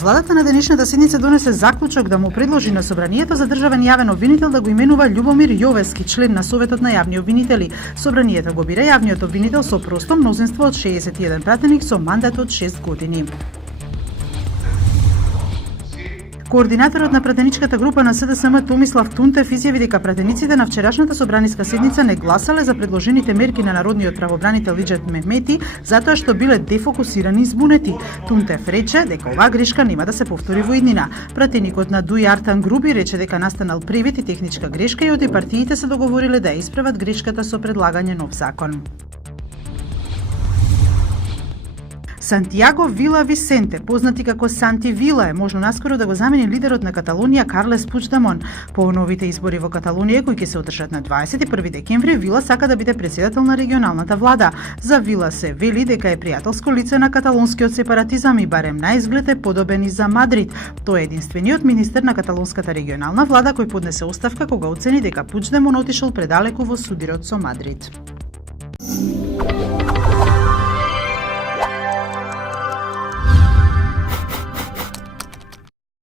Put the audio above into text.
Владата на денешната седница донесе заклучок да му предложи на Собранието за државен јавен обвинител да го именува Љубомир Јовески, член на Советот на јавни обвинители. Собранието го бира јавниот обвинител со просто мнозинство од 61 пратеник со мандат од 6 години. Координаторот на пратеничката група на СДСМ Томислав Тунтев изјави дека пратениците на вчерашната собраниска седница не гласале за предложените мерки на народниот правобранител Иџет Мехмети затоа што биле дефокусирани и збунети. Тунтев рече дека оваа грешка нема да се повтори во иднина. Пратеникот на Дуј Артан Груби рече дека настанал превид и техничка грешка и оти партиите се договориле да ја исправат грешката со предлагање нов закон. Сантијаго Вила Висенте, познати како Санти Вила, е можно наскоро да го замени лидерот на Каталунија Карлес Пучдемон. По новите избори во Каталунија, кои ќе се одржат на 21 декември, Вила сака да биде претседател на регионалната влада. За Вила се вели дека е пријателско лице на каталонскиот сепаратизам и барем на изглед е подобен и за Мадрид. Тој е единствениот министер на каталонската регионална влада кој поднесе оставка кога оцени дека Пучдемон отишол предалеку во судирот со Мадрид.